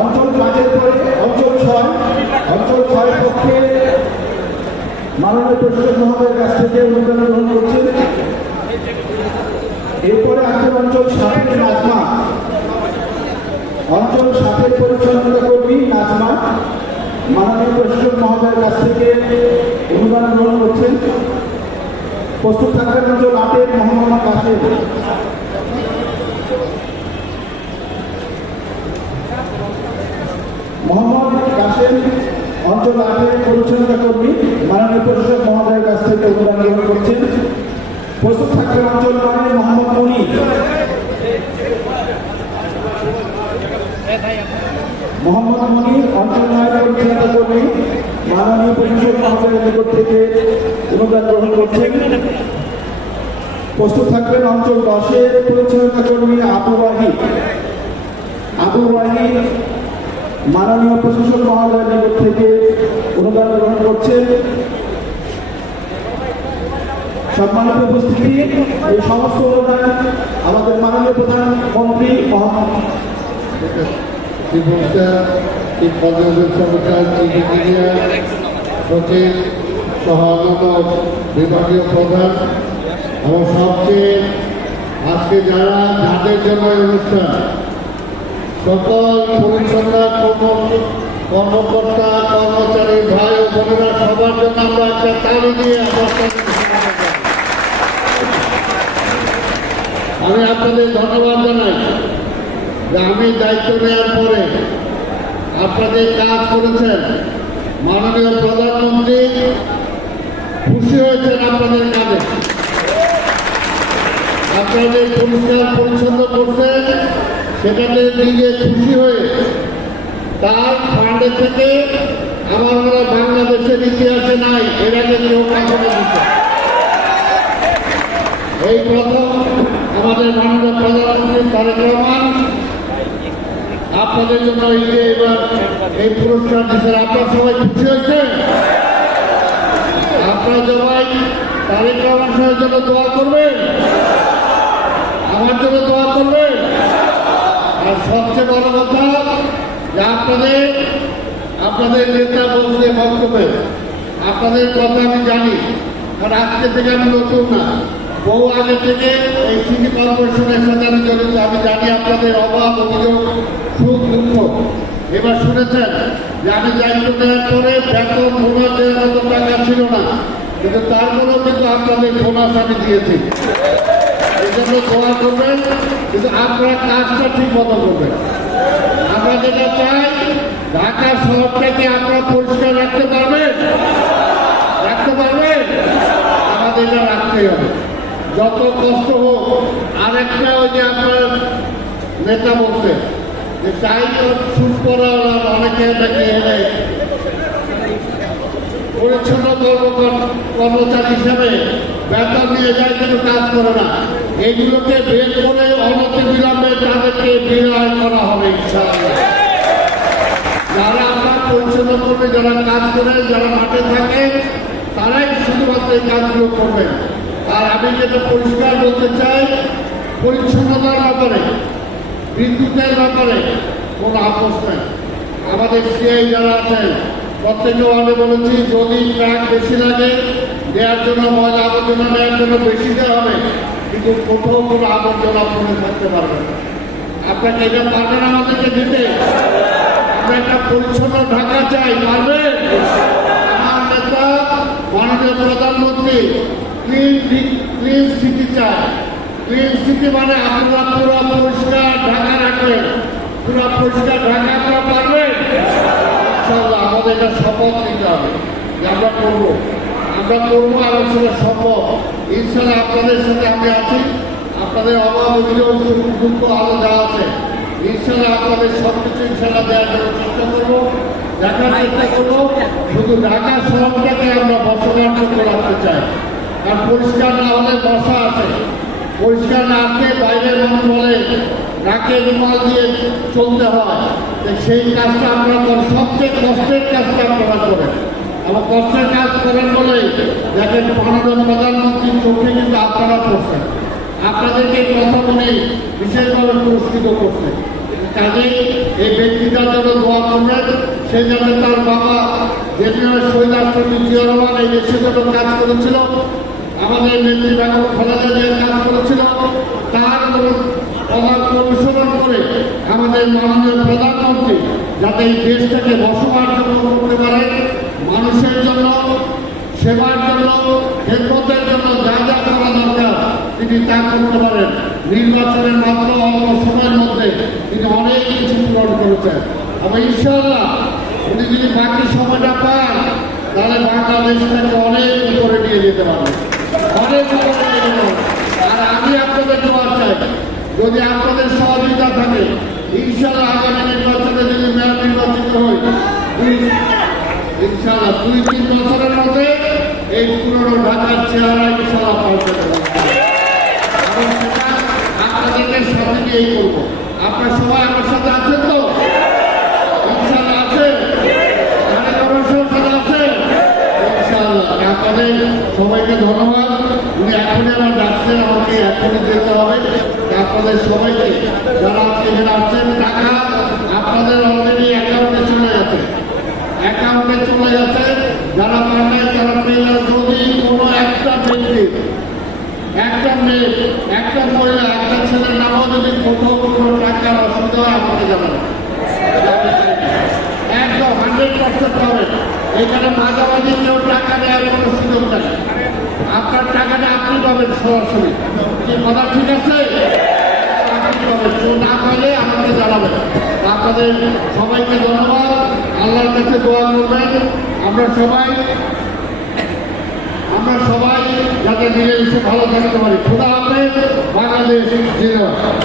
অঞ্চল 5-এর পরে অঞ্চল 6 পক্ষে মাননীয় প্রেসিডেন্ট মহোদয়ের কাছ থেকে অনুদান গ্রহণ করছেন। এরপরে আছে অঞ্চল 7-এর নাজমা। অঞ্চল 7-এর পরিচালনা কর্মী নাজমা মাননীয় প্রেসিডেন্ট মহোদয়ের কাছ থেকে অনুদান গ্রহণ করছেন। প্রস্তুত থাকবেন অঞ্চল 8-এর মোহাম্মদ কাসেম। মোহাম্মদ কাসেম অঞ্চল 8-এর পরিচালনা কর্মী মাননীয় প্রেসিডেন্ট মহোদয়ের কাছ থেকে অনুদান গ্রহণ করছেন। প্রস্তুত থাকবেন অঞ্চল 9-এর মোহাম্মদ মনির। মোহাম্মদ মনির অঞ্চল 9-এর পরিচালনা কর্মী মাননীয় প্রেসিডেন্ট মহোদয়ের নিকট থেকে অনুদান গ্রহণ করছেন। প্রস্তুত থাকবেন অঞ্চল 10-এর পরিচালনা কর্মী আবু ওয়াহিদ। মাননীয় প্রশাসক মহোদয়ের নিকট থেকে অনুদান গ্রহণ করছেন। সম্মানিত উপস্থিতি, এই সমস্ত অনুদান আমাদের মাননীয় প্রধানমন্ত্রী সচিব সহ অন্যান্য বিভাগীয় প্রধান এবং সবচেয়ে আজকে যাদের জন্য অনুষ্ঠান সকল পরিচ্ছন্ন কর্মকর্তা কর্মচারী ভাই ও বোনেরা সবার জন্য আমরা একটা তালি দিয়ে আমি আপনাদের ধন্যবাদ জানাই যে আমি দায়িত্ব নেওয়ার পরে আপনাদের কাজ করেছেন। মাননীয় প্রধানমন্ত্রী খুশি হয়েছেন আপনাদের কাজে। আপনাদের পরিষ্কার পরিচ্ছন্ন করছেন, সেটাতে নিজে খুশি হয়ে তার ফান্ডে থেকে আমার মনে হয় বাংলাদেশের ইতিহাসে নাই এর আগে কেউ কখনো দিচ্ছে। এই প্রথম আমাদের মাননীয় প্রধানমন্ত্রী তারেক রহমান আপনাদের জন্য এই যে এবার এই পুরস্কার দিচ্ছেন। আপনার সবাই খুশি হয়েছে? আপনারা সবাই তারেক রহমান সাহেবের জন্য দোয়া করবেন, আমার জন্য দোয়া করবেন। আর সবচেয়ে বড় কথা যে আপনাদের নেতা বলছে বক্তব্যে আপনাদের কথা আমি জানি, কারণ আজকে থেকে আমি নতুন না, বহু আগে থেকে এই সিটি কর্পোরেশনের সাথে আমি জড়িত। আমি জানি আপনাদের অভাব, অভিযোগ, সুখ, দুঃখ। এবার শুনেছেন যে আমি দায়িত্ব দেওয়ার পরে বেতন বোনাস দেওয়ার মতো টাকা ছিল না, কিন্তু তারপরেও কিন্তু আপনাদের বোনাস আমি দিয়েছি। এই জন্য দোয়া করবেন, কিন্তু আপনারা কাজটা ঠিক মতো করবেন। আমরা যেটা চাই ঢাকা শহরটাকে আপনারা পরিষ্কার রাখতে পারবেন, আমাদের এটা রাখতেই হবে যত কষ্ট হোক। আরেকটা ওই যে আপনার নেতা বলছে যে চাই শুট করা অনেকে নাকি এনে পরিচ্ছন্ন কর্মচারী হিসাবে বেতন নিয়ে যায় কিন্তু কাজ করে না, এইগুলোকে বের করে অনতি বিলম্বে তাদেরকে বিনয় করা হবে ইনশাআল্লাহ। যারা আপনার পরিচ্ছন্ন করবে, যারা কাজ করে, যারা মাঠে থাকে, তারাই শুধুমাত্র এই কাজগুলো করবেন। আর আমি যেটা পরিষ্কার বলতে চাই, পরিচ্ছন্নতার ব্যাপারে, বিদ্যুতের ব্যাপারে কোনো আপোষ নেই। আমাদের সিআই যারা আছেন প্রত্যেকে ওয়ার্ডে বলেছি, যদি ট্রাক বেশি লাগে দেওয়ার জন্য, ময়লা আবর্জনা নেওয়ার জন্য বেশি দেওয়া হবে, কিন্তু কোথাও কোনো আবর্জনা পড়ে থাকতে পারবে না। আপনাকে এটা পারবেন আমাদেরকে দিতে? আমরা একটা পরিচ্ছন্ন ঢাকা চাই, পারবেন? আমার নেতা মাননীয় প্রধানমন্ত্রী ক্লিন সিটি চায়। ক্লিন সিটি মানে আপনারা পুরো পরিষ্কার ঢাকা রাখবেন, পুরো পরিষ্কার ঢাকা আপনারা পারবেন? ইনশাআল্লাহ আমাদের এটা শপথ নিতে হবে যে আমরা করবো, আর সেটা শপথ। ইনশাআল্লাহ আপনাদের সাথে আমি আছি, আপনাদের অভাব, অভিযোগ, দুঃখ আলো যা আছে ইনশাআল্লাহ আপনাদের সব কিছু ইনশাআল্লাহ দেওয়ার জন্য চেষ্টা করবো, দেখার চেষ্টা করবো। শুধু ঢাকা শহরটাকে আমরা বসবাসযোগ্য রাখতে চাই। আর পরিষ্কার না হলে বসা আছে, পরিষ্কার না আসলে বাইরের মানুষ বলে নাকে রুমাল দিয়ে চলতে হয়, যে সেই কাজটা আমরা করি, সবচেয়ে কষ্টের কাজটা আপনারা করেন এবং কষ্টের কাজ করেন বলেই দেখেন মাননীয় প্রধানমন্ত্রীর চোখে কিন্তু আপনারা পড়ছেন, আপনাদেরকে এই কথাগুলি বিশেষভাবে পুরস্কৃত করছে। কাজেই এই ব্যক্তিটা যেন দোয়া করবেন, সে যেন তার বাবা জেনারেল শহীদ রাষ্ট্রপতি জিয়া রহমান এই দেশের জন্য কাজ করেছিল, আমাদের নেত্রী বেগম খালেদা জিয়া কাজ করেছিল, তার অনুসরণ করে আমাদের মাননীয় প্রধানমন্ত্রী যাতে এই দেশটাকে বসবাস করতে পারে, মানুষের জন্য, সেবার জন্য, খেদমতের জন্য যা যা করা দরকার তিনি তা করতে পারেন। নির্বাচনের মাত্র অল্প সময়ের মধ্যে তিনি অনেক কিছু পূরণ করেছেন এবং ইনশাআল্লাহ উনি যদি বাকি সময়টা পান তাহলে বাংলাদেশটাকে অনেক উপরে নিয়ে যেতে পারবে, অনেক উপরে নিয়ে যেতে পারবে। আর আমি আপনাদের দোয়া চাই, যদি আপনাদের সহযোগিতা থাকে ইনশাআল্লাহ আগামী নির্বাচনে যদি মেয়র নির্বাচিত হই, ইনশাআল্লাহ 2-3 বছরের মধ্যে এই পুরনো ঢাকার চেহারা ইনশাআল্লাহ পাল্টে দেবে এবং সেটা আপনাদেরকে সাথে নিয়েই করবো। আপনার সবাই আমার সাথে আছেন তো? ইনশাআল্লাহ আছে, আছে ইনশাআল্লাহ। আপনাদের সবাইকে ধন্যবাদ। উনি এখনই আমার ডাকছেন, আমাকে এখনই যেতে হবে। আপনাদের সবাইকে যারা আজকে এখানে আসছেন, টাকা আপনাদের অলরেডি অ্যাকাউন্টে চলে গেছে, অ্যাকাউন্টে চলে গেছে। যারা পাঠায় তারা পেয়ে, যদি কোনো একটা ব্যক্তি, একটা মেয়ে, একটা মহিলা, একটা ছেলের নামও যদি কোথাও কোনো টাকার অসুবিধা হয় আমাকে জানাবেন, একদম 100% পাবেন। এখানে মাঝামাঝি কেউ টাকা নেওয়ার কোনো সুযোগ নেই, আপনার টাকাটা আপনি পাবেন সরাসরি। কি কথা ঠিক আছে? আপনি পাবেন, কেউ না পাইলে আমাকে জানাবেন। আপনাদের সবাইকে ধন্যবাদ, আল্লাহর কাছে দোয়া করবেন আমরা সবাই যাতে মিলেমিশে ভালো থাকতে পারি। খোদা হাফেজ, বাংলাদেশ জিন্দাবাদ।